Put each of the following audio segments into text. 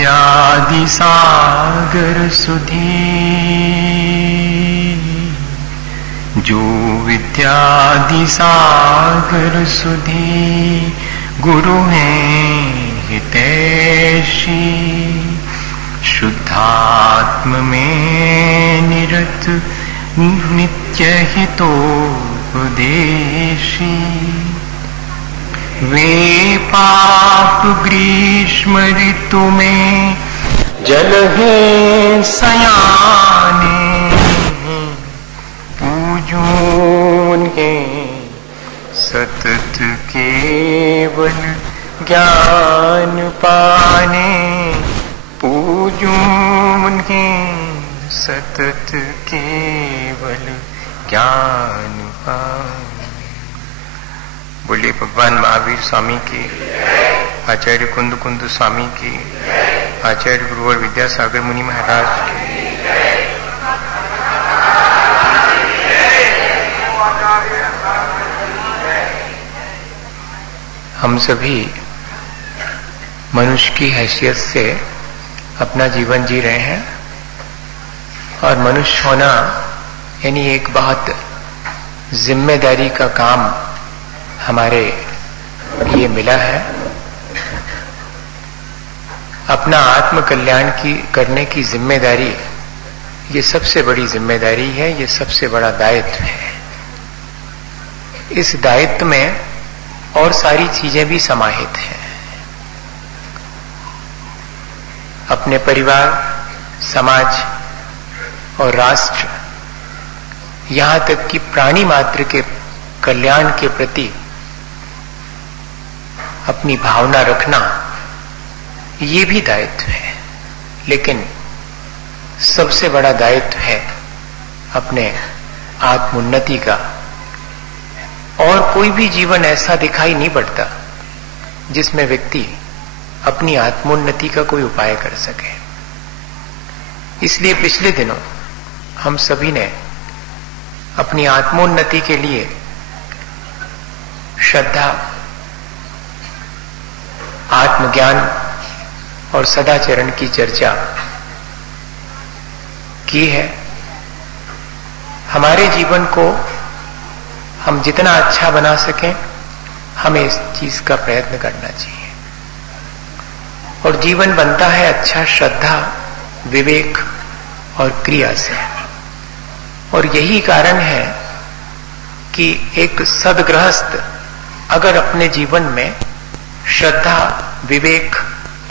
विद्यादि सागर सुधी, जो विद्यादि सागर सुधी गुरु हैं हितैषी, शुद्धात्म में निरत नित्य हितोपदेशी, वे पाप ग्रीष्म ऋतु में जल है सयाने, पूजून है सतत केवल ज्ञान पाने, पूजून है सतत केवल ज्ञान पाने। बोलिए भगवान महावीर स्वामी की, आचार्य कुंद कुंद स्वामी की, आचार्य गुरुवर विद्यासागर मुनि महाराज की। हम सभी मनुष्य की हैसियत से अपना जीवन जी रहे हैं और मनुष्य होना यानी एक बहुत जिम्मेदारी का काम हमारे लिए मिला है। अपना आत्म कल्याण करने की जिम्मेदारी, ये सबसे बड़ी जिम्मेदारी है, ये सबसे बड़ा दायित्व है। इस दायित्व में और सारी चीजें भी समाहित हैं। अपने परिवार, समाज और राष्ट्र, यहां तक कि प्राणी मात्र के कल्याण के प्रति अपनी भावना रखना, ये भी दायित्व है। लेकिन सबसे बड़ा दायित्व है अपने आत्मोन्नति का। और कोई भी जीवन ऐसा दिखाई नहीं पड़ता जिसमें व्यक्ति अपनी आत्मोन्नति का कोई उपाय कर सके। इसलिए पिछले दिनों हम सभी ने अपनी आत्मोन्नति के लिए श्रद्धा, आत्मज्ञान और सदाचरण की चर्चा की है। हमारे जीवन को हम जितना अच्छा बना सकें, हमें इस चीज का प्रयत्न करना चाहिए। और जीवन बनता है अच्छा श्रद्धा, विवेक और क्रिया से। और यही कारण है कि एक सद्गृहस्थ अगर अपने जीवन में श्रद्धा, विवेक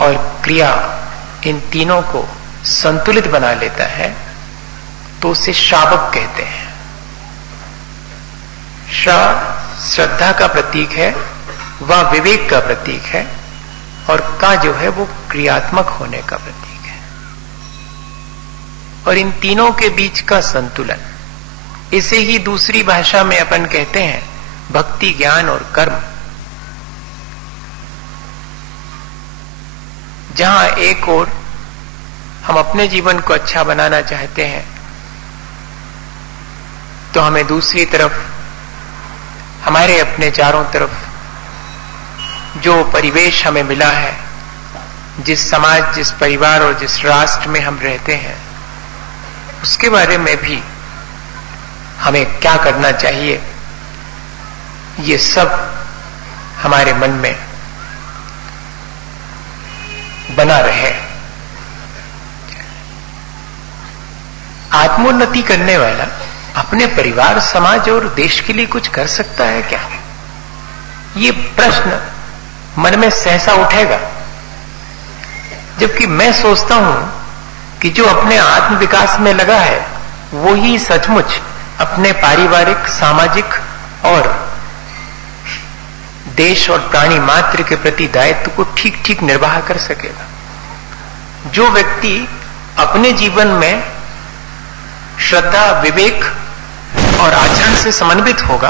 और क्रिया, इन तीनों को संतुलित बना लेता है तो उसे श्रावक कहते हैं। श्रद्धा का प्रतीक है, वह विवेक का प्रतीक है, और का जो है वो क्रियात्मक होने का प्रतीक है। और इन तीनों के बीच का संतुलन, इसे ही दूसरी भाषा में अपन कहते हैं भक्ति, ज्ञान और कर्म। जहां एक ओर हम अपने जीवन को अच्छा बनाना चाहते हैं, तो हमें दूसरी तरफ हमारे अपने चारों तरफ जो परिवेश हमें मिला है, जिस समाज, जिस परिवार और जिस राष्ट्र में हम रहते हैं, उसके बारे में भी हमें क्या करना चाहिए, ये सब हमारे मन में बना रहे। आत्मोन्नति करने वाला अपने परिवार, समाज और देश के लिए कुछ कर सकता है क्या? ये प्रश्न मन में सहसा उठेगा। जबकि मैं सोचता हूं कि जो अपने आत्म विकास में लगा है, वो ही सचमुच अपने पारिवारिक, सामाजिक और देश और प्राणी मात्र के प्रति दायित्व को ठीक ठीक निर्वाह कर सकेगा। जो व्यक्ति अपने जीवन में श्रद्धा, विवेक और आचरण से समन्वित होगा,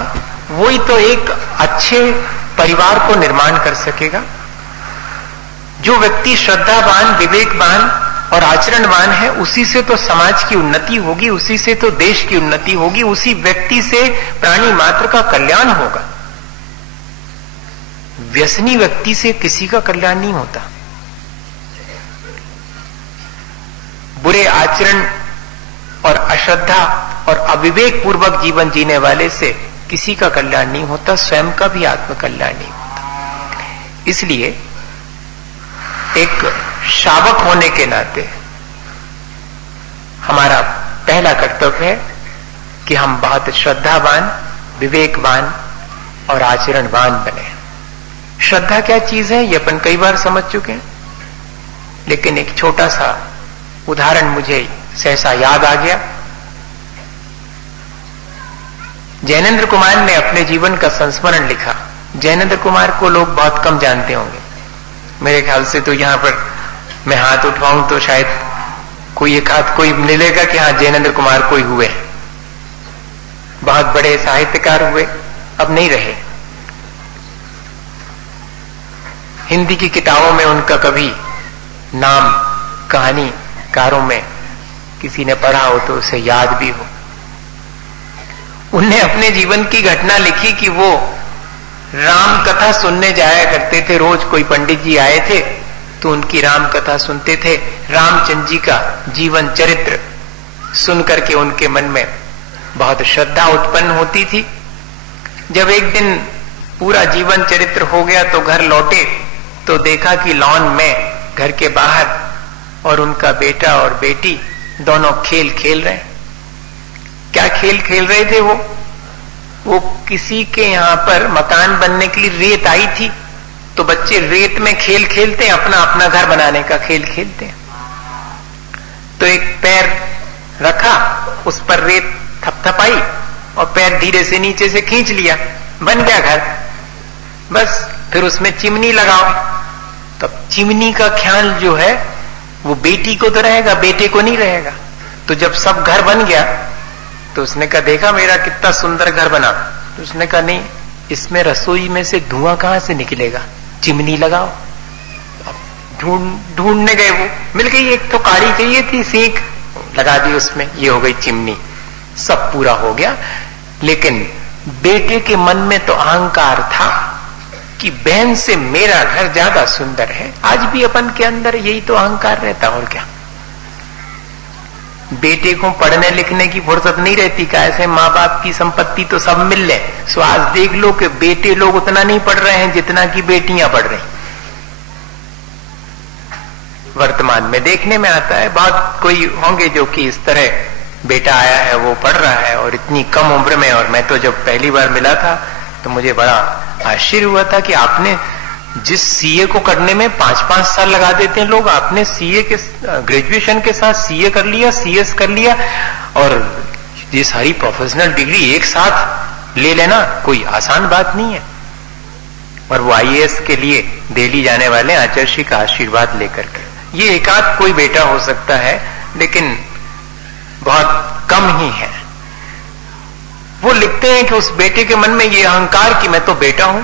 वही तो एक अच्छे परिवार को निर्माण कर सकेगा। जो व्यक्ति श्रद्धावान, विवेकवान और आचरणवान है, उसी से तो समाज की उन्नति होगी, उसी से तो देश की उन्नति होगी, उसी व्यक्ति से प्राणी मात्र का कल्याण होगा। व्यसनी व्यक्ति से किसी का कल्याण नहीं होता। आचरण और अश्रद्धा और अविवेक पूर्वक जीवन जीने वाले से किसी का कल्याण नहीं होता, स्वयं का भी आत्म कल्याण नहीं होता। इसलिए एक शावक होने के नाते हमारा पहला कर्तव्य है कि हम बहुत श्रद्धावान, विवेकवान और आचरणवान बने। श्रद्धा क्या चीज है ये अपन कई बार समझ चुके हैं, लेकिन एक छोटा सा उदाहरण मुझे सहसा याद आ गया। जैनेन्द्र कुमार ने अपने जीवन का संस्मरण लिखा। जैनेन्द्र कुमार को लोग बहुत कम जानते होंगे, मेरे ख्याल से तो यहां पर मैं हाथ उठवाऊं तो शायद कोई एक हाथ कोई मिलेगा कि हाँ जैनेन्द्र कुमार कोई हुए। बहुत बड़े साहित्यकार हुए, अब नहीं रहे। हिंदी की किताबों में उनका कभी नाम कहानीकारों में किसी ने पढ़ा हो तो उसे याद भी हो। उनने अपने जीवन की घटना लिखी कि वो राम कथा सुनने जाया करते थे। रोज कोई पंडित जी आए थे तो उनकी राम कथा सुनते थे। रामचंद्र जी का जीवन चरित्र सुन करके उनके मन में बहुत श्रद्धा उत्पन्न होती थी। जब एक दिन पूरा जीवन चरित्र हो गया तो घर लौटे तो देखा कि लॉन में घर के बाहर और उनका बेटा और बेटी दोनों खेल खेल रहे। क्या खेल खेल रहे थे वो किसी के यहां पर मकान बनने के लिए रेत आई थी तो बच्चे रेत में खेल खेलते हैं, अपना अपना घर बनाने का खेल खेलते हैं। तो एक पैर रखा, उस पर रेत थपथपाई और पैर धीरे से नीचे से खींच लिया, बन गया घर। बस फिर उसमें चिमनी लगाओ। तब चिमनी का ख्याल जो है वो बेटी को तो रहेगा, बेटे को नहीं रहेगा। तो जब सब घर बन गया तो उसने कहा देखा मेरा कितना सुंदर घर बना। तो उसने कहा नहीं, इसमें रसोई में से धुआं कहां से निकलेगा, चिमनी लगाओ। अब ढूंढने गए, वो मिल गई। एक तो काड़ी चाहिए थी, सीख लगा दी उसमें, ये हो गई चिमनी। सब पूरा हो गया। लेकिन बेटे के मन में तो अहंकार था कि बहन से मेरा घर ज्यादा सुंदर है। आज भी अपन के अंदर यही तो अहंकार रहता, और क्या। बेटे को पढ़ने लिखने की फुर्सत नहीं रहती, कैसे माँ बाप की संपत्ति तो सब मिल ले। सो आज देख लो कि बेटे लोग उतना नहीं पढ़ रहे हैं जितना की बेटियां पढ़ रही। वर्तमान में देखने में आता है, बहुत कोई होंगे जो कि इस तरह बेटा आया है वो पढ़ रहा है और इतनी कम उम्र में। और मैं तो जब पहली बार मिला था तो मुझे बड़ा आश्चर्य हुआ था कि आपने जिस सीए को करने में 5-5 साल लगा देते हैं लोग, आपने सीए के ग्रेजुएशन के साथ सीए कर लिया, सीएस कर लिया, और ये सारी प्रोफेशनल डिग्री एक साथ ले लेना कोई आसान बात नहीं है। और वो आईएएस के लिए दिल्ली जाने वाले आचार्य का आशीर्वाद लेकर के। ये एकाध कोई बेटा हो सकता है, लेकिन बहुत कम ही है। वो लिखते हैं कि उस बेटे के मन में ये अहंकार कि मैं तो बेटा हूं।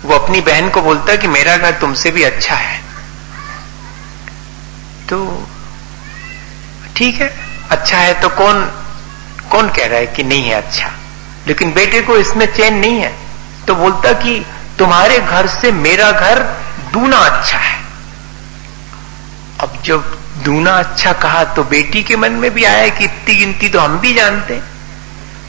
वो अपनी बहन को बोलता है कि मेरा घर तुमसे भी अच्छा है। तो ठीक है, अच्छा है तो कौन कह रहा है कि नहीं है अच्छा। लेकिन बेटे को इसमें चैन नहीं है, तो बोलता कि तुम्हारे घर से मेरा घर दूना अच्छा है। अब जब दूना अच्छा कहा तो बेटी के मन में भी आया कि इतनी गिनती तो हम भी जानते हैं,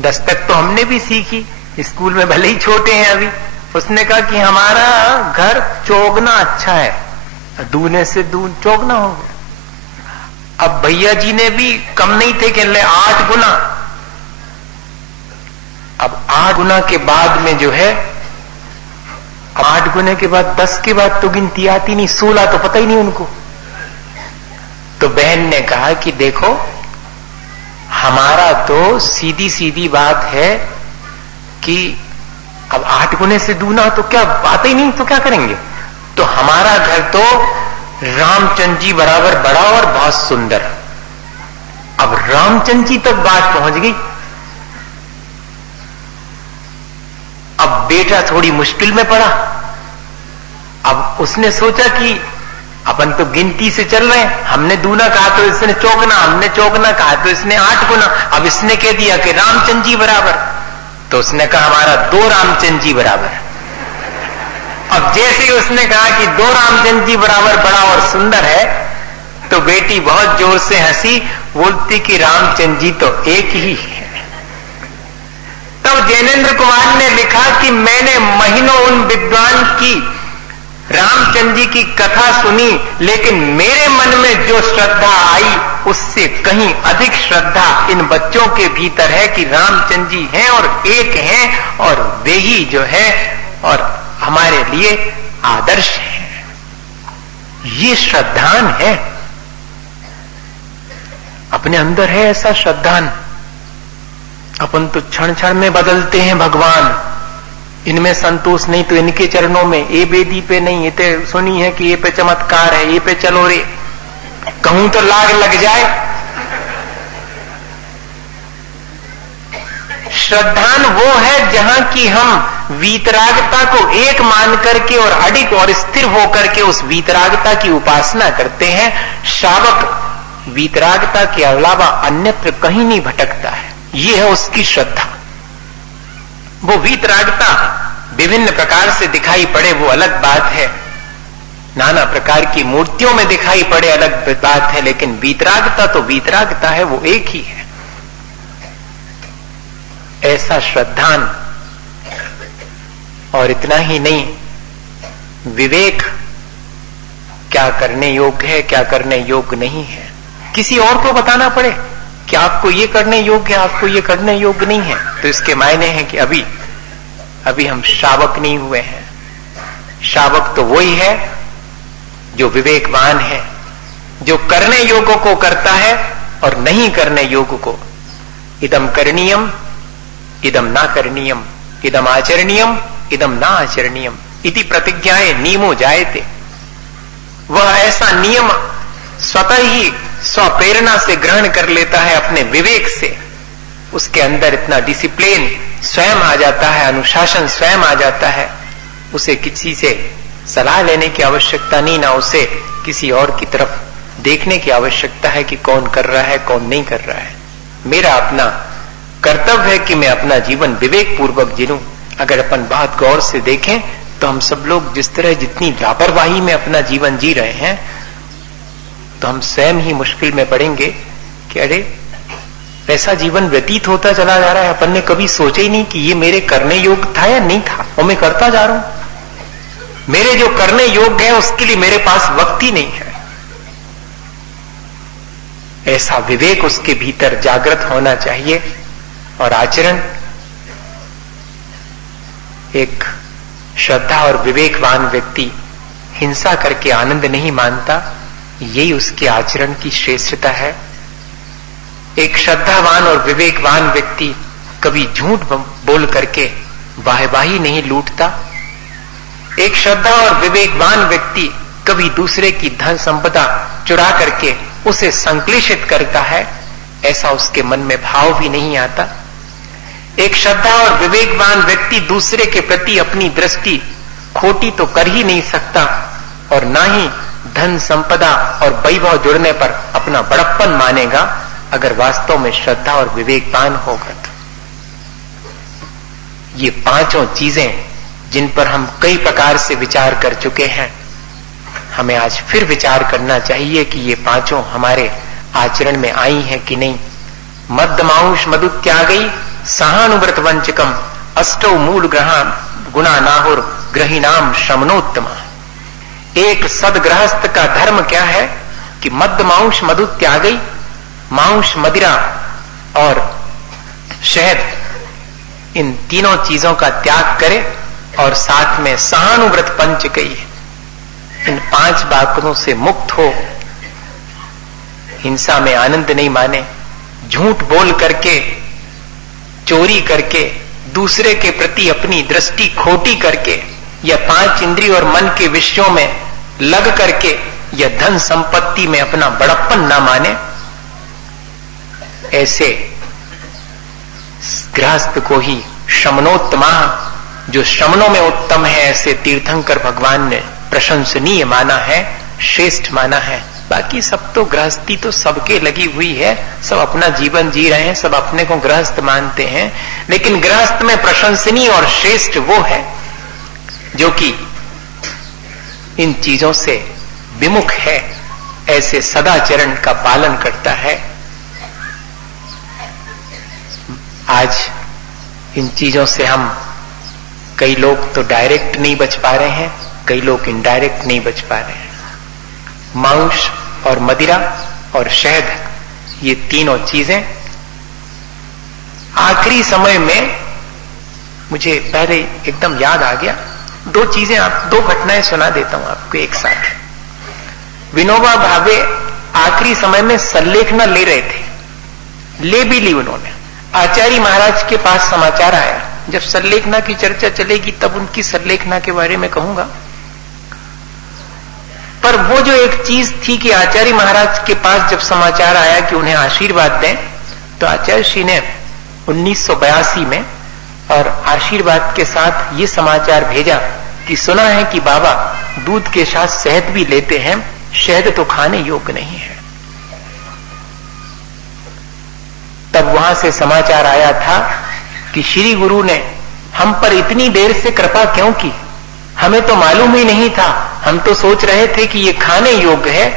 10 तक तो हमने भी सीखी, स्कूल में भले ही छोटे हैं अभी। उसने कहा कि हमारा घर चौगना अच्छा है। दूने से दून चौगना हो गया। अब भैया जी ने भी कम नहीं थे कि 8 गुना। अब 8 गुना के बाद में जो है, 8 गुने के बाद 10 के बाद तो गिनती आती नहीं, 16 तो पता ही नहीं उनको। तो बहन ने कहा कि देखो हमारा तो सीधी सीधी बात है कि अब 8 गुने से दूना तो क्या बात ही नहीं, तो क्या करेंगे। तो हमारा घर तो रामचंद्र जी बराबर बड़ा और बहुत सुंदर। अब रामचंद्र जी तक बात पहुंच गई। अब बेटा थोड़ी मुश्किल में पड़ा। अब उसने सोचा कि अपन तो गिनती से चल रहे हैं, हमने दूना कहा तो इसने चौगना, हमने चौगना कहा तो इसने 8 गुना। अब इसने कह दिया कि रामचंद्र जी बराबर, तो उसने कहा हमारा 2 रामचंद्र जी बराबर। अब जैसे ही उसने कहा कि 2 रामचंद्र जी बराबर बड़ा और सुंदर है, तो बेटी बहुत जोर से हंसी, बोलती कि रामचंद्र जी तो एक ही है। तब जैनेन्द्र कुमार ने लिखा कि मैंने महीनों उन विद्वान की रामचंद्र जी की कथा सुनी, लेकिन मेरे मन में जो श्रद्धा आई उससे कहीं अधिक श्रद्धा इन बच्चों के भीतर है कि रामचंद्र जी हैं और एक हैं, और वे ही जो है और हमारे लिए आदर्श है। ये श्रद्धान है, अपने अंदर है ऐसा श्रद्धान। अपन तो क्षण क्षण में बदलते हैं भगवान, इनमें संतोष नहीं तो इनके चरणों में, ए बेदी पे नहीं, ये तो सुनी है कि ये पे चमत्कार है, ये पे चलो रे, कहूं तो लाग लग जाए। श्रद्धान वो है जहां की हम वीतरागता को एक मान करके और अडिग और स्थिर होकर के उस वीतरागता की उपासना करते हैं। शावक वीतरागता के अलावा अन्यत्र कहीं नहीं भटकता है, ये है उसकी श्रद्धा। वो वीतरागता विभिन्न प्रकार से दिखाई पड़े वो अलग बात है, नाना प्रकार की मूर्तियों में दिखाई पड़े अलग बात है, लेकिन वीतरागता तो वीतरागता है, वो एक ही है। ऐसा श्रद्धान। और इतना ही नहीं, विवेक क्या करने योग्य है, क्या करने योग्य नहीं है, किसी और को बताना पड़े कि आपको ये करने योग्य है, आपको ये करने योग्य नहीं है, तो इसके मायने हैं कि अभी हम शावक नहीं हुए हैं। शावक तो वही है जो विवेकवान है, जो करने योग्य को करता है और नहीं करने योग्य को। इदम करणीयम इदम ना करणीयम, इदम आचरणीयम इदम ना आचरणीयम इति प्रतिज्ञाए नियमो जायते। वह ऐसा नियम स्वतः ही स्वप्रेरणा से ग्रहण कर लेता है अपने विवेक से, उसके अंदर इतना डिसिप्लिन स्वयं आ जाता है, अनुशासन स्वयं आ जाता है। उसे किसी से सलाह लेने की आवश्यकता नहीं, ना उसे किसी और की तरफ देखने की आवश्यकता है कि कौन कर रहा है कौन नहीं कर रहा है। मेरा अपना कर्तव्य है कि मैं अपना जीवन विवेक पूर्वक जीऊं। अगर अपन बात गौर से देखें तो हम सब लोग जिस तरह जितनी लापरवाही में अपना जीवन जी रहे हैं, तो हम स्वयं ही मुश्किल में पड़ेंगे कि अरे ऐसा जीवन व्यतीत होता चला जा रहा है, अपन ने कभी सोचा ही नहीं कि ये मेरे करने योग्य था या नहीं था, और मैं करता जा रहा हूं। मेरे जो करने योग्य है उसके लिए मेरे पास वक्त ही नहीं है। ऐसा विवेक उसके भीतर जागृत होना चाहिए। और आचरण, एक श्रद्धा और विवेकवान व्यक्ति हिंसा करके आनंद नहीं मानता, यही उसके आचरण की श्रेष्ठता है। एक श्रद्धावान और विवेकवान व्यक्ति कभी झूठ बोल करके वाहवाही नहीं लूटता। एक श्रद्धा और विवेकवान व्यक्ति कभी दूसरे की धन संपदा चुरा करके उसे संक्लेशित करता है, ऐसा उसके मन में भाव भी नहीं आता। एक श्रद्धा और विवेकवान व्यक्ति दूसरे के प्रति अपनी दृष्टि खोटी तो कर ही नहीं सकता, और ना ही धन संपदा और वैभव जुड़ने पर अपना बड़प्पन मानेगा, अगर वास्तव में श्रद्धा और विवेकवान होगा तो। ये पांचों चीजें जिन पर हम कई प्रकार से विचार कर चुके हैं, हमें आज फिर विचार करना चाहिए कि ये पांचों हमारे आचरण में आई हैं कि नहीं। मद्दमांश मधु त्यागई सहानुव्रत वंचकम अष्टौ मूल गुणा नाहुर ग्रहीणाम शमनोत्तमा। एक सदगृहस्थ का धर्म क्या है कि मद्दमांश मधु त्यागई, मांस मदिरा और शहद, इन तीनों चीजों का त्याग करे, और साथ में सहानुव्रत पंचकई, इन 5 बातों से मुक्त हो, हिंसा में आनंद नहीं माने, झूठ बोल करके, चोरी करके, दूसरे के प्रति अपनी दृष्टि खोटी करके, या 5 इंद्रिय और मन के विषयों में लग करके, या धन संपत्ति में अपना बड़प्पन ना माने, ऐसे गृहस्थ को ही शमनोत्तमा, जो शमनों में उत्तम है, ऐसे तीर्थंकर भगवान ने प्रशंसनीय माना है, श्रेष्ठ माना है। बाकी सब तो गृहस्थी तो सबके लगी हुई है, सब अपना जीवन जी रहे हैं, सब अपने को गृहस्थ मानते हैं, लेकिन गृहस्थ में प्रशंसनीय और श्रेष्ठ वो है जो कि इन चीजों से विमुख है, ऐसे सदाचरण का पालन करता है। आज इन चीजों से हम, कई लोग तो डायरेक्ट नहीं बच पा रहे हैं, कई लोग इनडायरेक्ट नहीं बच पा रहे हैं। मांस और मदिरा और शहद, ये तीनों चीजें आखिरी समय में मुझे पहले एकदम याद आ गया। दो घटनाएं सुना देता हूं आपको एक साथ। विनोबा भावे आखिरी समय में संलेखना ले रहे थे, ले भी ली उन्होंने। आचार्य महाराज के पास समाचार आया। जब संलेखना की चर्चा चलेगी तब उनकी संलेखना के बारे में कहूंगा। पर वो जो एक चीज थी कि आचार्य महाराज के पास जब समाचार आया कि उन्हें आशीर्वाद दें, तो आचार्य श्री ने 1982 में और आशीर्वाद के साथ ये समाचार भेजा कि सुना है कि बाबा दूध के साथ शहद भी लेते हैं, शहद तो खाने योग्य नहीं है। तब वहां से समाचार आया था कि श्री गुरु ने हम पर इतनी देर से कृपा क्यों की, हमें तो मालूम ही नहीं था, हम तो सोच रहे थे कि ये खाने योग्य है,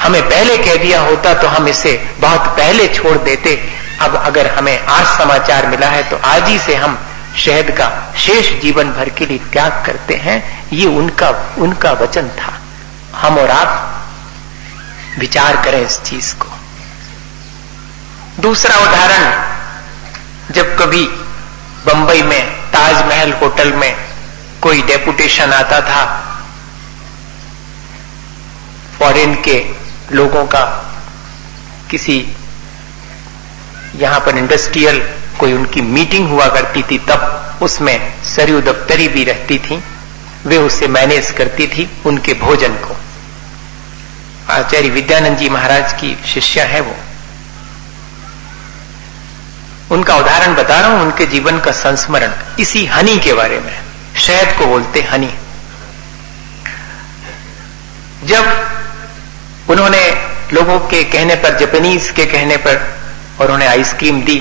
हमें पहले कह दिया होता तो हम इसे बहुत पहले छोड़ देते। अब अगर हमें आज समाचार मिला है तो आज ही से हम शहद का शेष जीवन भर के लिए त्याग करते हैं। ये उनका वचन था। हम और आप विचार करें इस चीज को। दूसरा उदाहरण, जब कभी बंबई में ताजमहल होटल में कोई डेपुटेशन आता था फॉरेन के लोगों का, किसी यहां पर इंडस्ट्रियल कोई उनकी मीटिंग हुआ करती थी, तब उसमें सरयू दफ्तरी भी रहती थी, वे उससे मैनेज करती थी उनके भोजन को। आचार्य विद्यानंद जी महाराज की शिष्या है वो। उनका उदाहरण बता रहा हूं, उनके जीवन का संस्मरण इसी हनी के बारे में। शहद को बोलते हनी। जब उन्होंने लोगों के कहने पर, जापानीज के कहने पर, और उन्हें आइसक्रीम दी,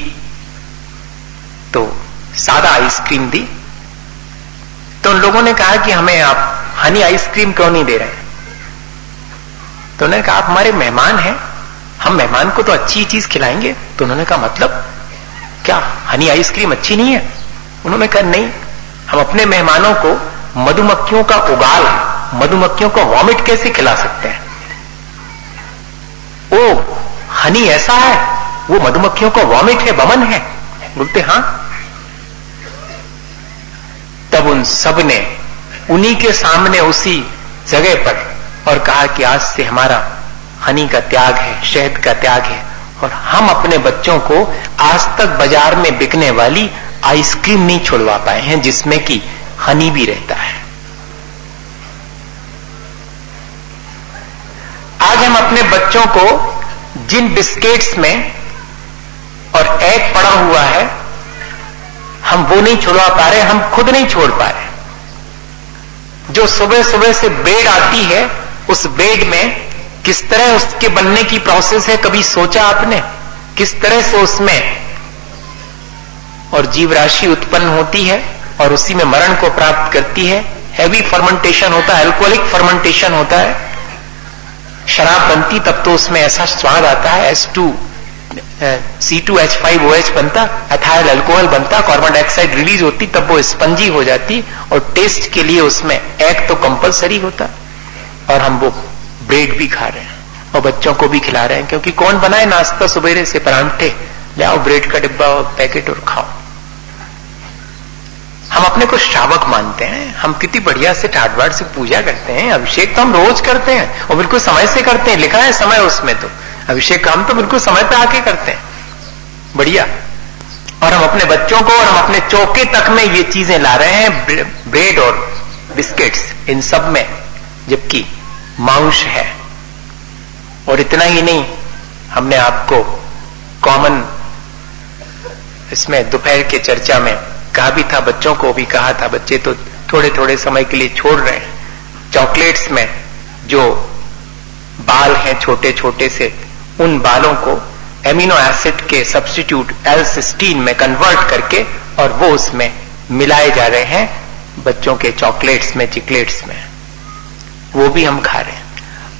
तो सादा आइसक्रीम दी, तो उन लोगों ने कहा कि हमें आप हनी आइसक्रीम क्यों नहीं दे रहे? तो उन्होंने कहा आप हमारे मेहमान हैं, हम मेहमान को तो अच्छी चीज खिलाएंगे। तो उन्होंने कहा मतलब क्या हनी आइसक्रीम अच्छी नहीं है? उन्होंने कहा नहीं, हम अपने मेहमानों को मधुमक्खियों का उगाल, मधुमक्खियों को वॉमिट कैसे खिला सकते हैं? ओ हनी ऐसा है, वो मधुमक्खियों को वॉमिट है, वमन है? बोलते हां। तब उन सब ने उन्हीं के सामने उसी जगह पर और कहा कि आज से हमारा हनी का त्याग है, शहद का त्याग है, और हम अपने बच्चों को आज तक बाजार में बिकने वाली आइसक्रीम नहीं छुड़वा पाए हैं जिसमें कि हनी भी रहता है। आज हम अपने बच्चों को जिन बिस्किट्स में और एग पड़ा हुआ है, हम वो नहीं छुड़वा पा रहे, हम खुद नहीं छोड़ पा रहे। जो सुबह सुबह से ब्रेड आती है, उस ब्रेड में किस तरह उसके बनने की प्रोसेस है, कभी सोचा आपने? किस तरह से उसमें और जीव राशि उत्पन्न होती है और उसी में मरण को प्राप्त करती है। हैवी फर्मेंटेशन होता है, अल्कोहलिक फर्मेंटेशन होता है। शराब बनती तब तो उसमें ऐसा स्वाद आता है, C2H5OH बनता, एथाइल अल्कोहल बनता, कार्बन डाइऑक्साइड रिलीज होती, तब वो स्पंजी हो जाती, और टेस्ट के लिए उसमें एग तो कंपलसरी होता। और हम वो ब्रेड भी खा रहे हैं और बच्चों को भी खिला रहे हैं, क्योंकि कौन बनाए नाश्ता सुबेरे से? परांठे ले आओ, ब्रेड का डिब्बा और पैकेट और खाओ। हम अपने को श्रावक मानते हैं, हम कितनी बढ़िया से ठाट बाट से पूजा करते हैं, अभिषेक तो हम रोज करते हैं और बिल्कुल समय से करते हैं, लिखा है समय उसमें, तो अभिषेक हम तो बिल्कुल समय पे आके करते हैं, बढ़िया। और हम अपने बच्चों को और हम अपने चौके तक में ये चीजें ला रहे हैं, ब्रेड और बिस्किट्स, इन सब में, जबकि मांस है। और इतना ही नहीं, हमने आपको कॉमन इसमें दोपहर के चर्चा में कहा भी था, बच्चों को भी कहा था, बच्चे तो थोड़े थोड़े समय के लिए छोड़ रहे हैं, चॉकलेट्स में जो बाल हैं छोटे छोटे से, उन बालों को एमिनो एसिड के सब्स्टिट्यूट L-सिस्टीन में कन्वर्ट करके और वो उसमें मिलाए जा रहे हैं बच्चों के चॉकलेट्स में, चिकलेट्स में, वो भी हम खा रहे हैं।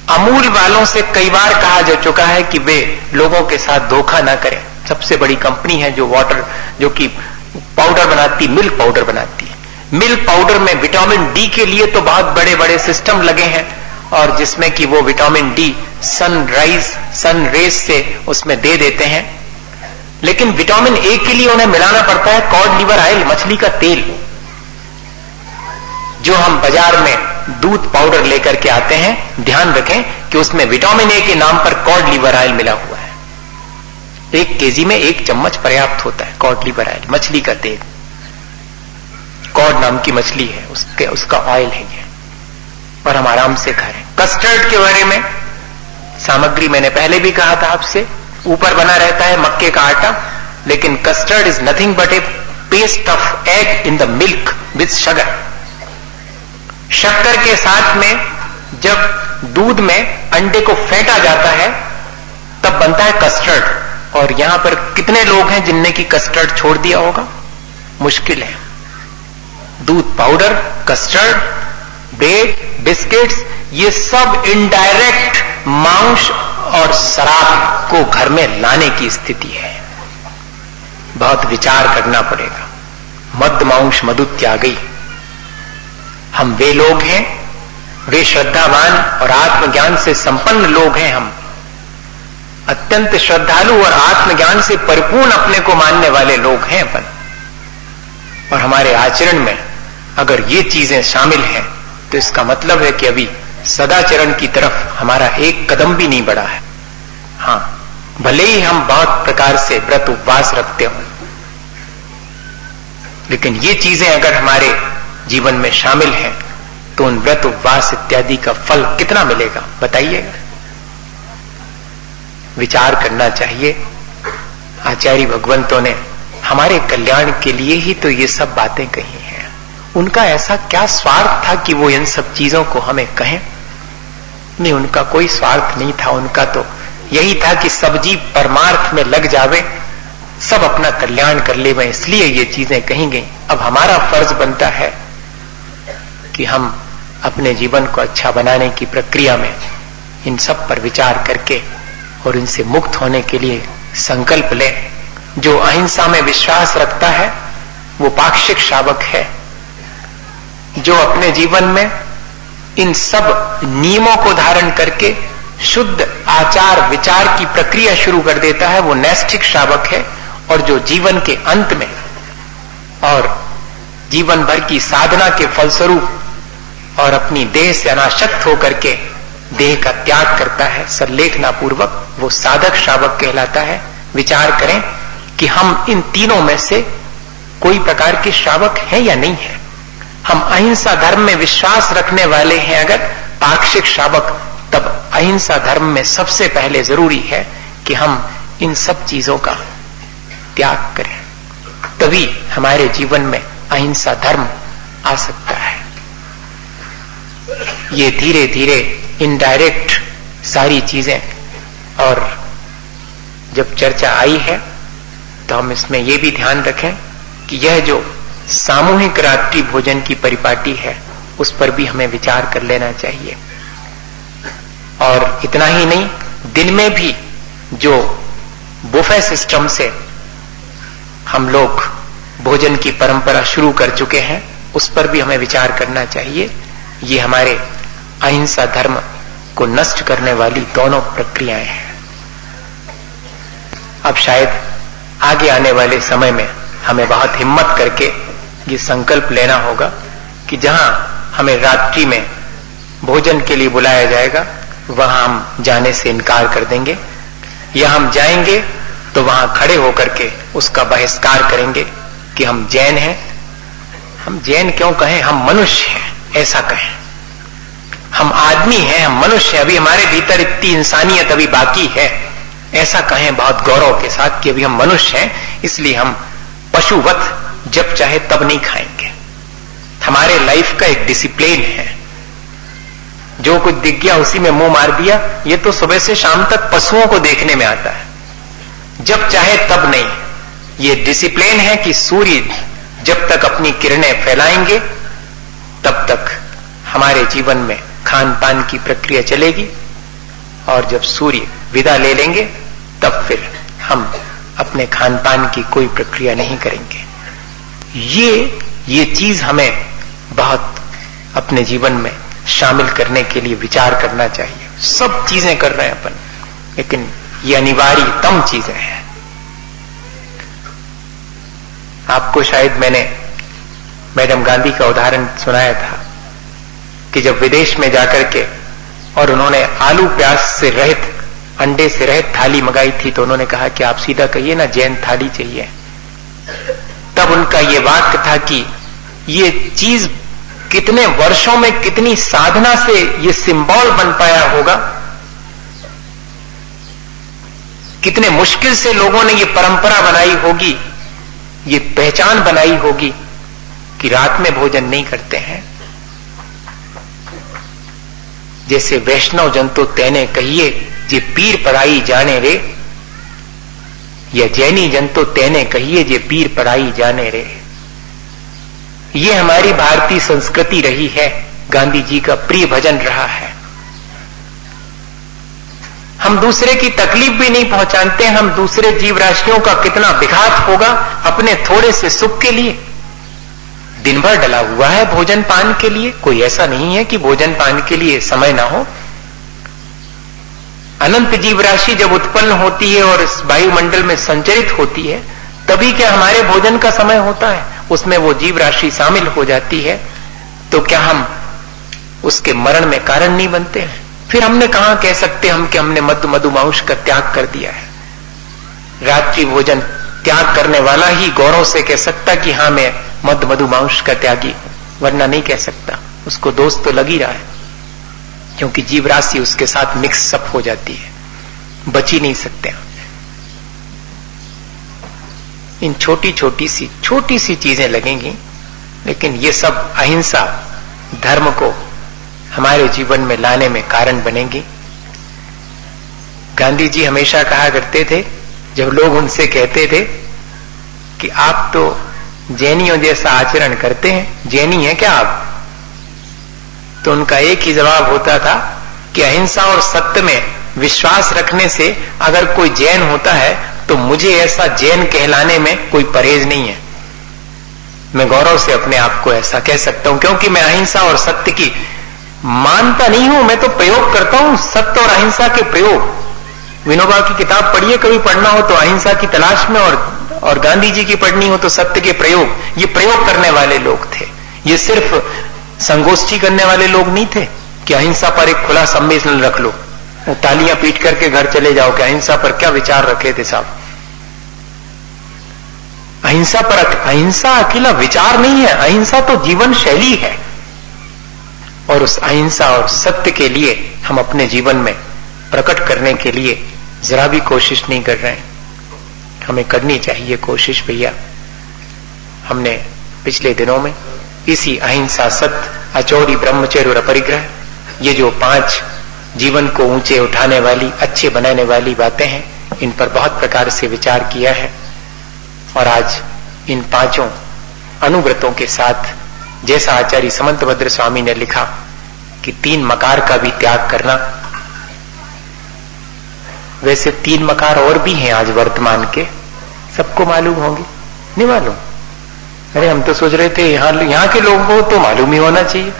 अमूल वालों से कई बार कहा जा चुका है कि वे लोगों के साथ धोखा ना करें। सबसे बड़ी कंपनी है जो कि पाउडर बनाती, मिल्क पाउडर बनाती है। मिल्क पाउडर में विटामिन डी के लिए तो बहुत बड़े बड़े सिस्टम लगे हैं, और जिसमें कि वो विटामिन डी सन रेज से उसमें दे देते हैं। लेकिन विटामिन ए के लिए उन्हें मिलाना पड़ता है कॉड लिवर ऑयल, मछली का तेल, जो हम बाजार में दूध पाउडर लेकर के आते हैं। ध्यान रखें कि उसमें विटामिन ए के नाम पर कॉड लिवर ऑयल मिला हुआ है। 1 केजी में 1 चम्मच पर्याप्त होता है कॉड लिवर ऑयल, मछली का तेल। कॉड नाम की मछली है, उसका ऑयल है ये, और हम आराम से खा रहे हैं। कस्टर्ड के बारे में सामग्री मैंने पहले भी कहा था आपसे, ऊपर बना रहता है मक्के का आटा, लेकिन custard is nothing but A paste of egg in the milk with sugar. शक्कर के साथ में जब दूध में अंडे को फेंटा जाता है तब बनता है कस्टर्ड। और यहां पर कितने लोग हैं जिनने की कस्टर्ड छोड़ दिया होगा? मुश्किल है। दूध पाउडर, कस्टर्ड, ब्रेड, बिस्किट्स, ये सब इनडायरेक्ट मांस और शराब को घर में लाने की स्थिति है। बहुत विचार करना पड़ेगा। मद मांस मधु त्यागी। हम वे लोग हैं, वे श्रद्धावान और आत्मज्ञान से संपन्न लोग हैं। हम अत्यंत श्रद्धालु और आत्मज्ञान से परिपूर्ण अपने को मानने वाले लोग हैं अपन। और हमारे आचरण में अगर ये चीजें शामिल हैं तो इसका मतलब है कि अभी सदाचरण की तरफ हमारा एक कदम भी नहीं बढ़ा है। हाँ, भले ही हम बहुत प्रकार से व्रत उपवास रखते हों, लेकिन ये चीजें अगर हमारे जीवन में शामिल हैं तो उन व्रत उपवास इत्यादि का फल कितना मिलेगा बताइएगा। विचार करना चाहिए। आचार्य भगवंतों ने हमारे कल्याण के लिए ही तो ये सब बातें कही हैं। उनका ऐसा क्या स्वार्थ था कि वो इन सब चीजों को हमें कहें? नहीं, उनका कोई स्वार्थ नहीं था। उनका तो यही था कि सब जीव परमार्थ में लग जावे, सब अपना कल्याण कर ले, वह इसलिए ये चीजें कही गई। अब हमारा फर्ज बनता है कि हम अपने जीवन को अच्छा बनाने की प्रक्रिया में इन सब पर विचार करके और इनसे मुक्त होने के लिए संकल्प लें। जो अहिंसा में विश्वास रखता है वो पाक्षिक शावक है। जो अपने जीवन में इन सब नियमों को धारण करके शुद्ध आचार विचार की प्रक्रिया शुरू कर देता है वो नैष्ठिक शावक है। और जो जीवन के अंत में और जीवन भर की साधना के फलस्वरूप और अपनी देह से अनासक्त होकर के देह का त्याग करता है संलेखना पूर्वक, वो साधक शावक कहलाता है। विचार करें कि हम इन तीनों में से कोई प्रकार के शावक हैं या नहीं है। हम अहिंसा धर्म में विश्वास रखने वाले हैं अगर पाक्षिक शावक, तब अहिंसा धर्म में सबसे पहले जरूरी है कि हम इन सब चीजों का त्याग करें, तभी हमारे जीवन में अहिंसा धर्म आ सकता है। ये धीरे धीरे इनडायरेक्ट सारी चीजें, और जब चर्चा आई है तो हम इसमें यह भी ध्यान रखें कि यह जो सामूहिक रात्रि भोजन की परिपाटी है उस पर भी हमें विचार कर लेना चाहिए। और इतना ही नहीं, दिन में भी जो बुफे सिस्टम से हम लोग भोजन की परंपरा शुरू कर चुके हैं उस पर भी हमें विचार करना चाहिए। ये हमारे अहिंसा धर्म को नष्ट करने वाली दोनों प्रक्रियाएं हैं। अब शायद आगे आने वाले समय में हमें बहुत हिम्मत करके ये संकल्प लेना होगा कि जहां हमें रात्रि में भोजन के लिए बुलाया जाएगा वहां हम जाने से इनकार कर देंगे, या हम जाएंगे तो वहां खड़े होकर के उसका बहिष्कार करेंगे कि हम जैन हैं। हम जैन क्यों कहें, हम मनुष्य हैं ऐसा कहें। हम आदमी हैं, हम मनुष्य हैं, अभी हमारे भीतर इतनी इंसानियत अभी बाकी है ऐसा कहें बहुत गौरव के साथ कि अभी हम मनुष्य हैं, इसलिए हम पशुवत जब चाहे तब नहीं खाएंगे। हमारे लाइफ का एक डिसिप्लिन है, जो कुछ दिख गया उसी में मुंह मार दिया। ये तो सुबह से शाम तक पशुओं को देखने में आता है, जब चाहे तब नहीं। ये डिसिप्लिन है कि सूर्य जब तक अपनी किरणें फैलाएंगे तब तक हमारे जीवन में खान पान की प्रक्रिया चलेगी। और जब सूर्य विदा ले लेंगे तब फिर हम अपने खान पान की कोई प्रक्रिया नहीं करेंगे। ये चीज हमें बहुत अपने जीवन में शामिल करने के लिए विचार करना चाहिए। सब चीजें कर रहे हैं अपन, लेकिन ये अनिवार्यतम चीजें हैं। आपको शायद मैंने मैडम गांधी का उदाहरण सुनाया था कि जब विदेश में जाकर के और उन्होंने आलू प्याज से रहित, अंडे से रहित थाली मंगाई थी, तो उन्होंने कहा कि आप सीधा कहिए ना जैन थाली चाहिए। तब उनका ये वाक्य था कि ये चीज कितने वर्षों में, कितनी साधना से ये सिंबल बन पाया होगा, कितने मुश्किल से लोगों ने ये परंपरा बनाई होगी, ये पहचान बनाई होगी कि रात में भोजन नहीं करते हैं। जैसे वैष्णव जन तो तेने कहिए जे पीर पराई जाने रे, या जैनी जन तो तेने कहिए जे पीर पराई जाने रे। ये हमारी भारतीय संस्कृति रही है, गांधी जी का प्रिय भजन रहा है। हम दूसरे की तकलीफ भी नहीं पहुंचाते, हम दूसरे जीव राशियों का कितना विघात होगा अपने थोड़े से सुख के लिए। दिन भर डला हुआ है भोजन पान के लिए, कोई ऐसा नहीं है कि भोजन पान के लिए समय ना हो। अनंत जीव राशि जब उत्पन्न होती है और इस वायुमंडल में संचरित होती है, तभी क्या हमारे भोजन का समय होता है, उसमें वो जीव राशि शामिल हो जाती है। तो क्या हम उसके मरण में कारण नहीं बनते हैं? फिर हमने कहां कह सकते हम कि हमने मधुमांस का त्याग कर दिया है। रात्रि भोजन त्याग करने वाला ही गौरव से कह सकता कि हाँ मैं मधुमांस का त्यागी हूं, वरना नहीं कह सकता। उसको दोष तो लग ही रहा है, क्योंकि जीव राशि उसके साथ मिक्स अप हो जाती है, बच ही नहीं सकते। इन छोटी छोटी सी चीजें लगेंगी, लेकिन ये सब अहिंसा धर्म को हमारे जीवन में लाने में कारण बनेगी। गांधी जी हमेशा कहा करते थे, जब लोग उनसे कहते थे कि आप तो जैनियों जैसा आचरण करते हैं, जैनी है क्या आप? तो उनका एक ही जवाब होता था कि अहिंसा और सत्य में विश्वास रखने से अगर कोई जैन होता है तो मुझे ऐसा जैन कहलाने में कोई परहेज नहीं है। मैं गौरव से अपने आप को ऐसा कह सकता हूं, क्योंकि मैं अहिंसा और सत्य की मानता नहीं हूं, मैं तो प्रयोग करता हूं, सत्य और अहिंसा के प्रयोग। विनोबा की किताब पढ़िए, कभी पढ़ना हो तो अहिंसा की तलाश में, और गांधी जी की पढ़नी हो तो सत्य के प्रयोग। ये प्रयोग करने वाले लोग थे, ये सिर्फ संगोष्ठी करने वाले लोग नहीं थे कि अहिंसा पर एक खुला सम्मेलन रख लो, तालियां पीट करके घर चले जाओ कि अहिंसा पर क्या विचार रखे थे साहब। अहिंसा अकेला विचार नहीं है, अहिंसा तो जीवन शैली है। और उस अहिंसा और सत्य के लिए हम अपने जीवन में प्रकट करने के लिए जरा भी कोशिश नहीं कर रहे हैं। हमें करनी चाहिए कोशिश भैया। हमने पिछले दिनों में इसी अहिंसा, सत्य, अचौरी, ब्रह्मचर्य और अपरिग्रह, ये जो 5 जीवन को ऊंचे उठाने वाली, अच्छे बनाने वाली बातें हैं, इन पर बहुत प्रकार से विचार किया है। और आज इन 5 अनुव्रतों के साथ, जैसा आचार्य समंतभद्र स्वामी ने लिखा कि 3 मकार का भी त्याग करना, वैसे 3 मकार और भी हैं आज वर्तमान के, सबको मालूम होंगे, नहीं मालूम? अरे हम तो सोच रहे थे यहाँ के लोगों को तो मालूम ही होना चाहिए।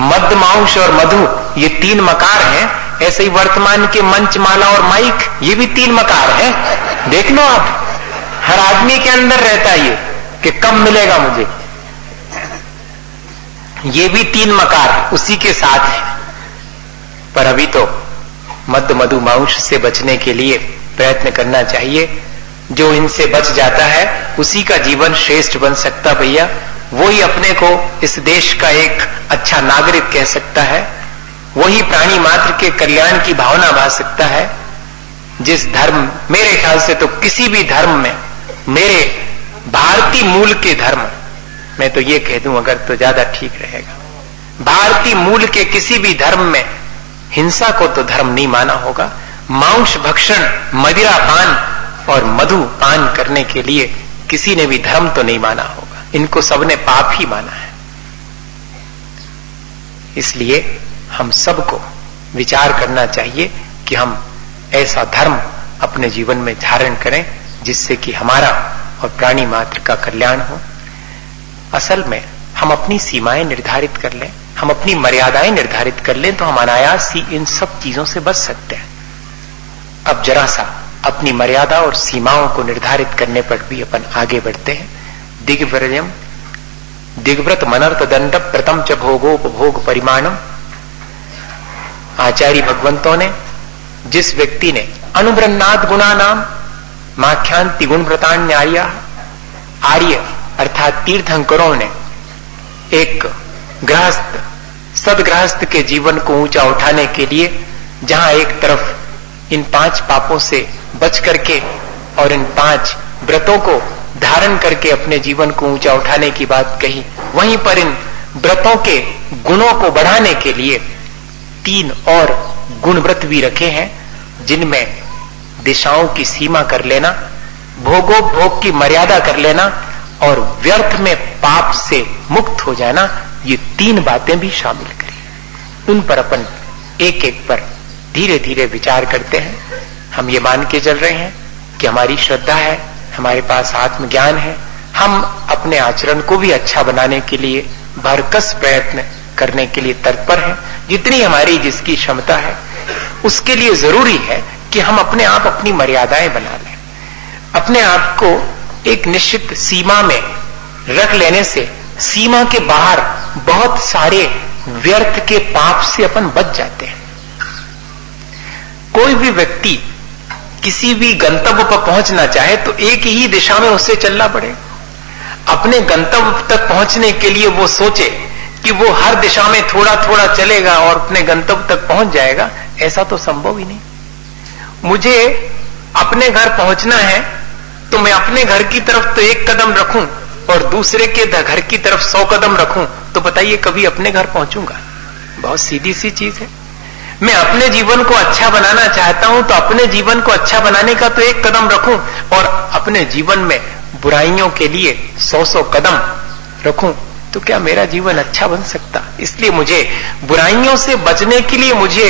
मद, मांस और मधु, ये 3 मकार हैं। ऐसे ही वर्तमान के मंच, माला और माइक, ये भी 3 मकार हैं। देख लो आप, हर आदमी के अंदर रहता है ये कि कब मिलेगा मुझे। ये भी 3 मकार उसी के साथ है। पर अभी तो मद, मधु, मांस से बचने के लिए प्रयत्न करना चाहिए। जो इनसे बच जाता है उसी का जीवन श्रेष्ठ बन सकता भैया। वो ही अपने को इस देश का एक अच्छा नागरिक कह सकता है, वही प्राणी मात्र के कल्याण की भावना भा सकता है। जिस धर्म, मेरे ख्याल से तो किसी भी धर्म में, मेरे भारतीय मूल के धर्म, मैं तो ये कह दूं अगर तो ज्यादा ठीक रहेगा, भारतीय मूल के किसी भी धर्म में हिंसा को तो धर्म नहीं माना होगा। मांस भक्षण, मदिरा पान और मधु पान करने के लिए किसी ने भी धर्म तो नहीं माना होगा। इनको सबने पाप ही माना है। इसलिए हम सबको विचार करना चाहिए कि हम ऐसा धर्म अपने जीवन में धारण करें जिससे कि हमारा और प्राणी मात्र का कल्याण हो। असल में हम अपनी सीमाएं निर्धारित कर लें, हम अपनी मर्यादाएं निर्धारित कर लें तो हम अनायास ही इन सब चीजों से बच सकते हैं। अब जरा सा अपनी मर्यादा और सीमाओं को निर्धारित करने पर भी अपन आगे बढ़ते हैं। दिग्व्रजम दिग्व्रत मनर्थ दंड प्रथम च भोगोपभोग परिमाणम। आचार्य भगवंतों ने, जिस व्यक्ति ने अनुब्रन्नाद गुणा नाम माख्यांति गुण व्रतान्यार्या, आर्य अर्थात तीर्थंकरों ने एक गृहस्थ सदगृहस्थ के जीवन को ऊंचा उठाने के लिए जहां एक तरफ इन 5 पापों से बच करके और इन 5 व्रतों को धारण करके अपने जीवन को ऊंचा उठाने की बात कही, वहीं पर इन व्रतों के गुणों को बढ़ाने के लिए 3 और गुण व्रत भी रखे हैं, जिनमें दिशाओं की सीमा कर लेना, भोगोपभोग की मर्यादा कर लेना और व्यर्थ में पाप से मुक्त हो जाना, ये 3 बातें भी शामिल करी। उन पर अपन एक एक पर धीरे धीरे विचार करते हैं। हम ये मान के चल रहे हैं कि हमारी श्रद्धा है, हमारे पास आत्मज्ञान है, हम अपने आचरण को भी अच्छा बनाने के लिए भरकस प्रयत्न करने के लिए तत्पर हैं। जितनी हमारी जिसकी क्षमता है उसके लिए जरूरी है कि हम अपने आप अपनी मर्यादाएं बना लें। अपने आप को एक निश्चित सीमा में रख लेने से सीमा के बाहर बहुत सारे व्यर्थ के पाप से अपन बच जाते हैं। कोई भी व्यक्ति किसी भी गंतव्य पर पहुंचना चाहे तो एक ही दिशा में उससे चलना पड़ेगा। अपने गंतव्य तक पहुंचने के लिए वो सोचे कि वो हर दिशा में थोड़ा थोड़ा चलेगा और अपने गंतव्य तक पहुंच जाएगा, ऐसा तो संभव ही नहीं। मुझे अपने घर पहुंचना है तो मैं अपने घर की तरफ तो 1 कदम रखूं और दूसरे के घर की तरफ 100 कदम रखूं, तो बताइए कभी अपने घर पहुंचूंगा? बहुत सीधी सी चीज है। मैं अपने जीवन को अच्छा बनाना चाहता हूं तो अपने जीवन को अच्छा बनाने का तो 1 कदम रखूं और अपने जीवन में बुराइयों के लिए 100 कदम रखूं, तो क्या मेरा जीवन अच्छा बन सकता? इसलिए मुझे बुराइयों से बचने के लिए मुझे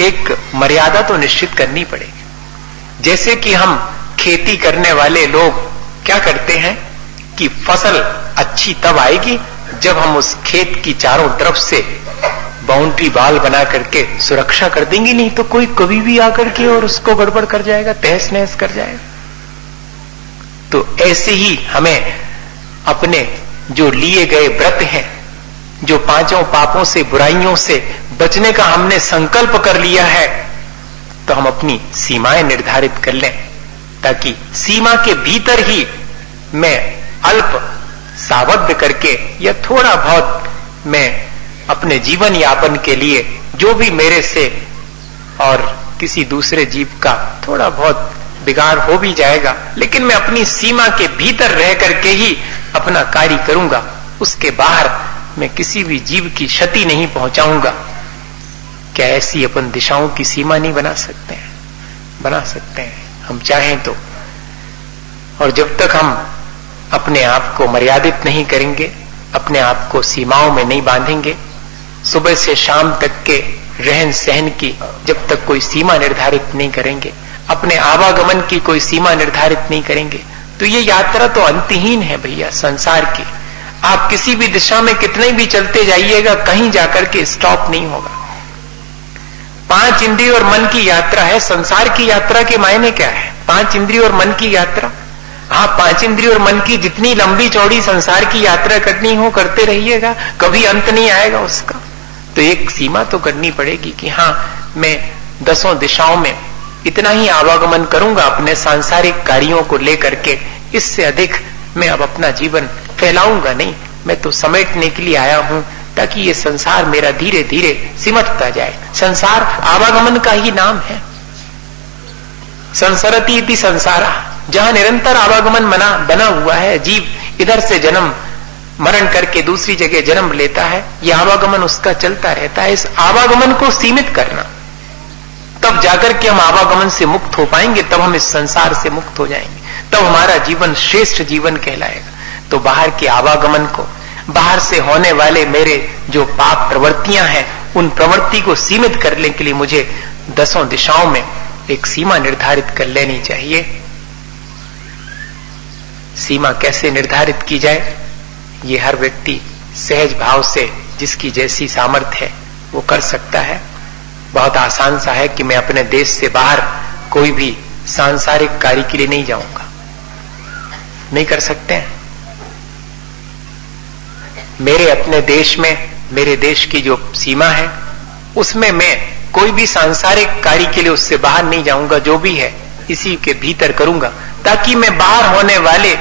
एक मर्यादा तो निश्चित करनी पड़ेगी। जैसे कि हम खेती करने वाले लोग क्या करते हैं कि फसल अच्छी तब आएगी जब हम उस खेत की चारों तरफ से बाउंड्री वाल बना करके सुरक्षा कर देंगे, नहीं तो कोई कभी भी आकर के और उसको गड़बड़ कर जाएगा, तहस नहस कर जाएगा। तो ऐसे ही हमें अपने जो लिए गए व्रत हैं, जो 5 पापों से बुराइयों से बचने का हमने संकल्प कर लिया है, तो हम अपनी सीमाएं निर्धारित कर लें ताकि सीमा के भीतर ही मैं अल्प सावध करके या थोड़ा बहुत मैं अपने जीवन यापन के लिए जो भी मेरे से और किसी दूसरे जीव का थोड़ा बहुत बिगाड़ हो भी जाएगा, लेकिन मैं अपनी सीमा के भीतर रह करके ही अपना कार्य करूंगा। उसके बाहर मैं किसी भी जीव की क्षति नहीं पहुंचाऊंगा। क्या ऐसी अपन दिशाओं की सीमा नहीं बना सकते हैं? बना सकते हैं, हम चाहें तो। और जब तक हम अपने आप को मर्यादित नहीं करेंगे, अपने आप को सीमाओं में नहीं बांधेंगे, सुबह से शाम तक के रहन सहन की जब तक कोई सीमा निर्धारित नहीं करेंगे, अपने आवागमन की कोई सीमा निर्धारित नहीं करेंगे, तो ये यात्रा तो अंतहीन है भैया संसार की। आप किसी भी दिशा में कितने भी चलते जाइएगा, कहीं जाकर के स्टॉप नहीं होगा। 5 इंद्रिय और मन की यात्रा है। संसार की यात्रा के मायने क्या है? 5 इंद्रिय और मन की यात्रा। हाँ, 5 इंद्रिय और मन की जितनी लंबी चौड़ी संसार की यात्रा करनी हो करते रहिएगा, कभी अंत नहीं आएगा उसका। तो एक सीमा तो करनी पड़ेगी कि हाँ, मैं 10 दिशाओं में इतना ही आवागमन करूंगा अपने सांसारिक कार्यों को लेकर के, इससे अधिक मैं अब अपना जीवन फैलाऊंगा नहीं। मैं तो समेटने के लिए आया हूं ताकि ये संसार मेरा धीरे धीरे सिमटता जाए। संसार आवागमन का ही नाम है। संसरति इति संसारा, जहां निरंतर आवागमन बना हुआ है। जीव इधर से जन्म मरण करके दूसरी जगह जन्म लेता है, यह आवागमन उसका चलता रहता है। इस आवागमन को सीमित करना, तब जाकर के हम आवागमन से मुक्त हो पाएंगे, तब हम इस संसार से मुक्त हो जाएंगे, तब हमारा जीवन श्रेष्ठ जीवन कहलाएगा। तो बाहर के आवागमन को, बाहर से होने वाले मेरे जो पाप प्रवृत्तियां हैं, उन प्रवृत्ति को सीमित करने के लिए मुझे 10 दिशाओं में एक सीमा निर्धारित कर लेनी चाहिए। सीमा कैसे निर्धारित की जाए, ये हर व्यक्ति सहज भाव से जिसकी जैसी सामर्थ्य है वो कर सकता है। बहुत आसान सा है कि मैं अपने देश से बाहर कोई भी सांसारिक कार्य के लिए नहीं जाऊंगा, नहीं कर सकते हैं। मेरे अपने देश में, मेरे देश की जो सीमा है उसमें मैं कोई भी सांसारिक कार्य के लिए उससे बाहर नहीं जाऊंगा, जो भी है इसी के भीतर करूंगा, ताकि मैं बाहर होने वाले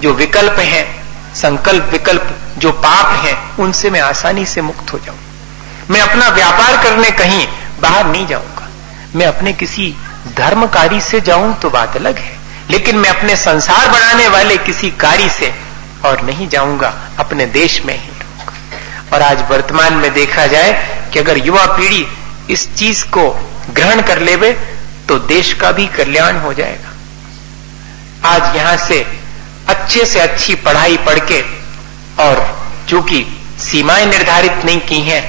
जो विकल्प हैं, संकल्प विकल्प जो पाप हैं, उनसे मैं आसानी से मुक्त हो जाऊं। मैं अपना व्यापार करने कहीं बाहर नहीं जाऊंगा। मैं अपने किसी धर्म कार्य से जाऊं तो बात अलग है, लेकिन मैं अपने संसार बनाने वाले किसी कार्य से और नहीं जाऊंगा, अपने देश में ही रहूंगा। और आज वर्तमान में देखा जाए कि अगर युवा पीढ़ी इस चीज को ग्रहण कर लेवे तो देश का भी कल्याण हो जाएगा। आज यहां से अच्छी पढ़ाई पढ़ के, और चूंकि सीमाएं निर्धारित नहीं की हैं,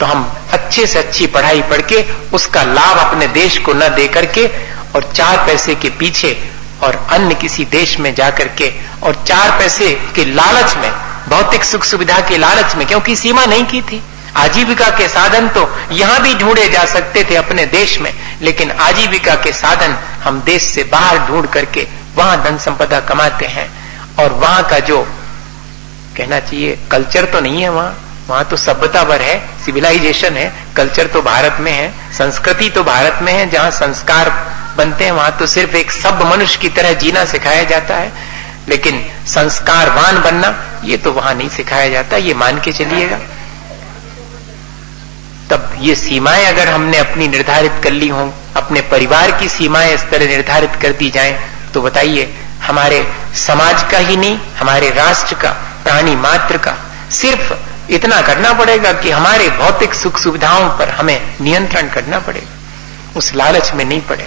तो हम अच्छे से अच्छी पढ़ाई पढ़ के उसका लाभ अपने देश को न दे करके और 4 पैसे के पीछे और अन्य किसी देश में जाकर के और 4 पैसे के लालच में, भौतिक सुख सुविधा के लालच में, क्योंकि सीमा नहीं की थी। आजीविका के साधन तो यहां भी ढूंढे जा सकते थे अपने देश में, लेकिन आजीविका के साधन हम देश से बाहर ढूंढ करके वहां धन संपदा कमाते हैं। और वहां का जो कहना चाहिए कल्चर तो नहीं है, वहां तो सभ्यता भर है, सिविलाइजेशन है। कल्चर तो भारत में है, संस्कृति तो भारत में है, जहां संस्कार बनते हैं वहां तो सिर्फ एक सभ्य मनुष्य की तरह जीना सिखाया जाता है, लेकिन संस्कारवान बनना ये तो वहां नहीं सिखाया जाता, ये मान के चलिएगा। तब ये सीमाएं अगर हमने अपनी निर्धारित कर ली हों, अपने परिवार की सीमाएं इस तरह निर्धारित कर दी जाएं, तो बताइए हमारे समाज का ही नहीं, हमारे राष्ट्र का, प्राणी मात्र का सिर्फ इतना करना पड़ेगा कि हमारे भौतिक सुख सुविधाओं पर हमें नियंत्रण करना पड़ेगा, उस लालच में नहीं पड़े।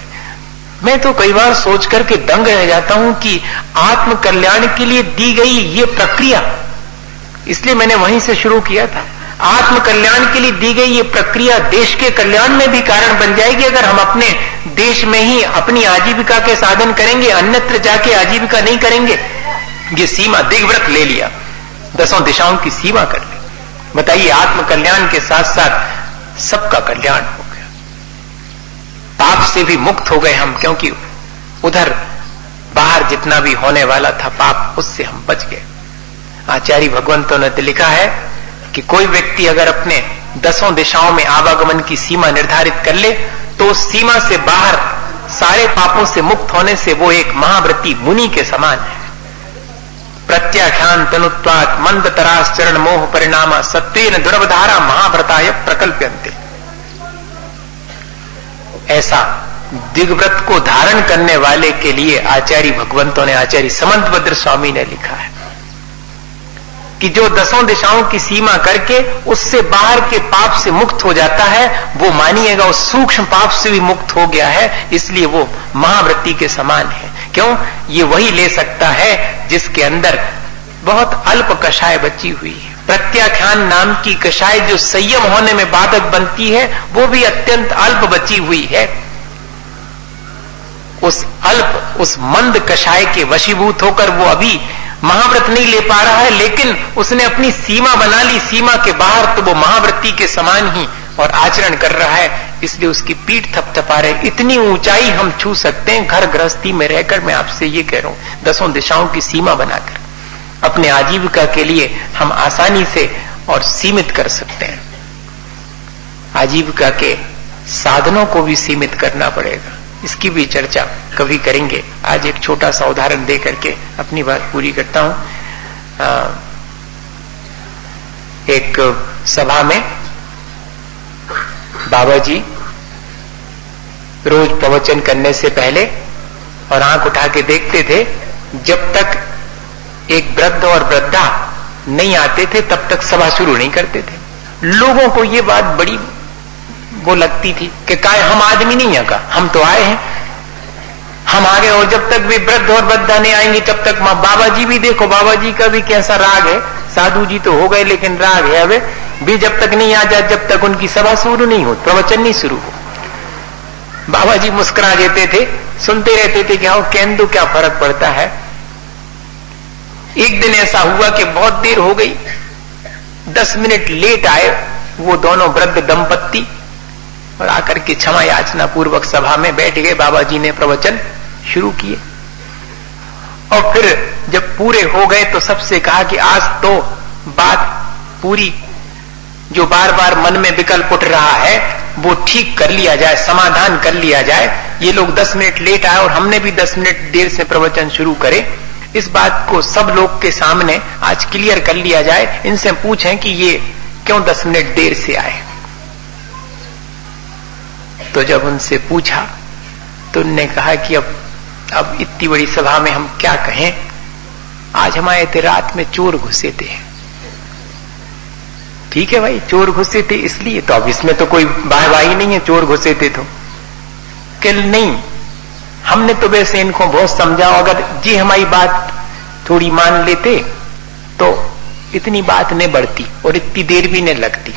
मैं तो कई बार सोच करके दंग रह जाता हूं कि आत्म कल्याण के लिए दी गई ये प्रक्रिया, इसलिए मैंने वहीं से शुरू किया था। आत्म कल्याण के लिए दी गई ये प्रक्रिया देश के कल्याण में भी कारण बन जाएगी अगर हम अपने देश में ही अपनी आजीविका के साधन करेंगे, अन्यत्र जाके आजीविका नहीं करेंगे। ये सीमा दिग्व्रत ले लिया, 10 दिशाओं की सीमा कर ली। बताइए, आत्म कल्याण के साथ साथ सबका कल्याण हो गया, पाप से भी मुक्त हो गए हम, क्योंकि उधर बाहर जितना भी होने वाला था पाप, उससे हम बच गए। आचार्य भगवंतों ने लिखा है कि कोई व्यक्ति अगर अपने 10 दिशाओं में आवागमन की सीमा निर्धारित कर ले तो उस सीमा से बाहर सारे पापों से मुक्त होने से वो एक महाव्रती मुनि के समान है। प्रत्याख्यान तनुत्वात् मंद तराश्चरण मोह परिणामा सत्वेन दुर्वधारा महाव्रताय प्रकल्प्यन्ते। ऐसा दिग्व्रत को धारण करने वाले के लिए आचार्य भगवंतों ने, आचार्य समंतभद्र स्वामी ने लिखा है कि जो 10 दिशाओं की सीमा करके उससे बाहर के पाप से मुक्त हो जाता है, वो मानिएगा उस सूक्ष्म पाप से भी मुक्त हो गया है, इसलिए वो महाव्रती के समान है। क्यों? ये वही ले सकता है जिसके अंदर बहुत अल्प कषाय बची हुई है। प्रत्याख्यान नाम की कषाय जो संयम होने में बाधक बनती है, वो भी अत्यंत अल्प बची हुई है। उस अल्प, उस मंद कषाय के वशीभूत होकर वो अभी महाव्रत नहीं ले पा रहा है, लेकिन उसने अपनी सीमा बना ली, सीमा के बाहर तो वो महाव्रती के समान ही और आचरण कर रहा है, इसलिए उसकी पीठ थपथपा रहे। इतनी ऊंचाई हम छू सकते हैं घर गृहस्थी में रहकर। मैं आपसे ये कह रहा हूं, 10 दिशाओं की सीमा बनाकर अपने आजीविका के लिए हम आसानी से और सीमित कर सकते हैं। आजीविका के साधनों को भी सीमित करना पड़ेगा, इसकी भी चर्चा कभी करेंगे। आज एक छोटा सा उदाहरण दे करके अपनी बात पूरी करता हूं। एक सभा में बाबा जी रोज प्रवचन करने से पहले और आंख उठा के देखते थे, जब तक एक वृद्ध और वृद्धा नहीं आते थे तब तक सभा शुरू नहीं करते थे। लोगों को ये बात बड़ी वो लगती थी कि काय हम आदमी नहीं है का, हम तो आए हैं, हम आ गए, और जब तक भी वृद्ध और वृद्धा नहीं आएंगी तब तक बाबा जी भी देखो, बाबा जी का भी कैसा राग है। साधु जी तो हो गए लेकिन राग है। अब भी जब तक नहीं आ जाए, जब तक उनकी सभा शुरू नहीं हो, प्रवचन नहीं शुरू हो। बाबा जी मुस्कुरा देते थे, सुनते रहते थे कि हाँ कहने दो, क्या फर्क पड़ता है। एक दिन ऐसा हुआ कि बहुत देर हो गई, 10 मिनट लेट आए वो दोनों वृद्ध दंपत्ति और आकर के क्षमा याचना पूर्वक सभा में बैठ गए। बाबा जी ने प्रवचन शुरू किए और फिर जब पूरे हो गए तो सबसे कहा कि आज तो बात पूरी, जो बार बार मन में विकल्प उठ रहा है वो ठीक कर लिया जाए, समाधान कर लिया जाए। ये लोग 10 मिनट लेट आए और हमने भी 10 मिनट देर से प्रवचन शुरू करे, इस बात को सब लोग के सामने आज क्लियर कर लिया जाए। इनसे पूछें कि ये क्यों 10 मिनट देर से आए। तो जब उनसे पूछा तो उनने कहा कि अब इतनी बड़ी सभा में हम क्या कहें, आज हमारे थे रात में चोर घुसे थे। ठीक है भाई, चोर घुसे थे इसलिए, तो अब इसमें तो कोई वाहवाही नहीं है, चोर घुसे थे तो कल नहीं, हमने तो वैसे इनको बहुत समझा, अगर जी हमारी बात थोड़ी मान लेते तो इतनी बात नहीं बढ़ती और इतनी देर भी नहीं लगती।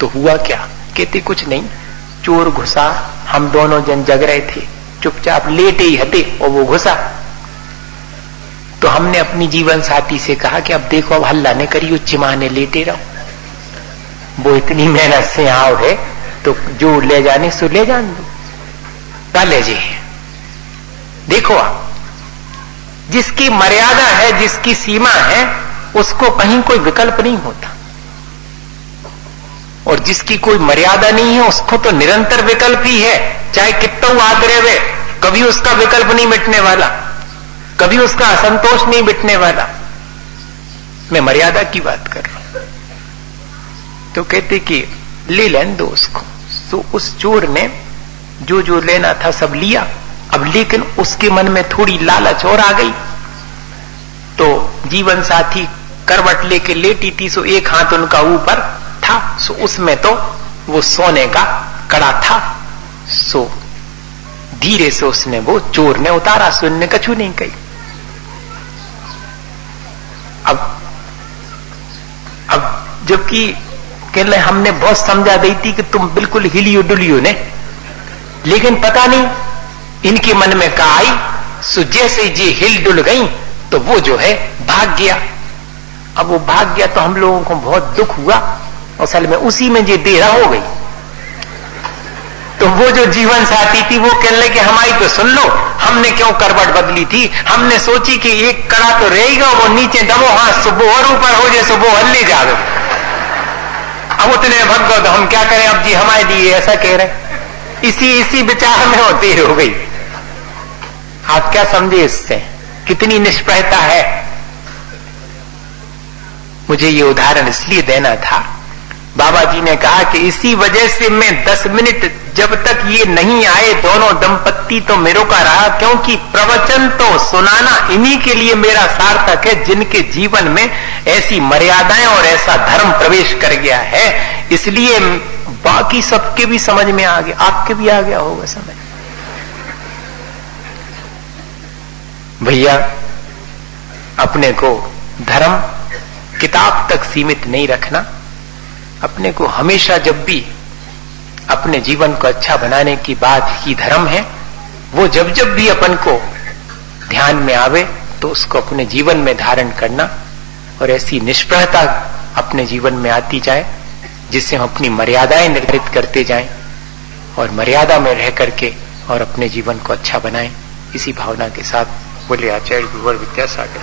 तो हुआ क्या, कहते कुछ नहीं, चोर घुसा, हम दोनों जन जग रहे थे, चुपचाप लेटे ही हटे और वो घुसा। तो हमने अपनी जीवन साथी से कहा कि अब देखो, अब हल्ला नहीं करियो, चिमाने लेटे रहो, वो इतनी मेहनत से आओ है तो जो ले जाने सो ले जान दो, ले जे। देखो आप, जिसकी मर्यादा है, जिसकी सीमा है, उसको कहीं कोई विकल्प नहीं होता, और जिसकी कोई मर्यादा नहीं है उसको तो निरंतर विकल्प ही है, चाहे कितना आदरे वे, कभी उसका विकल्प नहीं मिटने वाला, कभी उसका असंतोष नहीं मिटने वाला। मैं मर्यादा की बात कर रहा हूं। तो कहते कि ले लें दो उसको। तो उस चोर ने जो जो लेना था सब लिया, अब लेकिन उसके मन में थोड़ी लालच और आ गई। तो जीवन साथी करवट लेके लेटी थी, सो एक हाथ उनका ऊपर था, सो उसमें तो वो सोने का कड़ा था, सो धीरे से उसने वो चोर ने उतारा, सुनने कछु नहीं कही। अब जबकि कह रहे हमने बहुत समझा दी थी कि तुम बिल्कुल हिलियो डुलियो ने, लेकिन पता नहीं इनके मन में कहा आई, सो जैसे जी हिल डुल गई तो वो जो है भाग गया। अब वो भाग गया तो हम लोगों को बहुत दुख हुआ, असल में उसी में जो देरा हो गई। तो वो जो जीवन साथी थी वो कह रहे कि हमारी तो सुन लो, हमने क्यों करवट बदली थी, हमने सोची कि एक कड़ा तो रहेगा, वो नीचे दबो, हाँ सुबह और ऊपर हो जाए, सुबह हल्ले जावे। अब उतने भग गए तो हम क्या करें, अब जी हमारे लिए ऐसा कह रहे, इसी विचार में होती हो गई। आप क्या समझे इससे, कितनी निष्प्रहता है। मुझे ये उदाहरण इसलिए देना था, बाबा जी ने कहा कि इसी वजह से मैं 10 मिनट जब तक ये नहीं आए दोनों दंपत्ति तो मेरे का रहा, क्योंकि प्रवचन तो सुनाना इन्हीं के लिए मेरा सार्थक है जिनके जीवन में ऐसी मर्यादाएं और ऐसा धर्म प्रवेश कर गया है। इसलिए बाकी सबके भी समझ में आ गया, आपके भी आ गया होगा समझ। भैया, अपने को धर्म किताब तक सीमित नहीं रखना, अपने को हमेशा जब भी अपने जीवन को अच्छा बनाने की बात ही धर्म है, वो जब जब भी अपन को ध्यान में आवे तो उसको अपने जीवन में धारण करना, और ऐसी निष्प्रहता अपने जीवन में आती जाए जिससे हम अपनी मर्यादाएं निर्धारित करते जाएं और मर्यादा में रह करके और अपने जीवन को अच्छा बनाएं। इसी भावना के साथ बोले आचार्य गुरुवर विद्यासागर।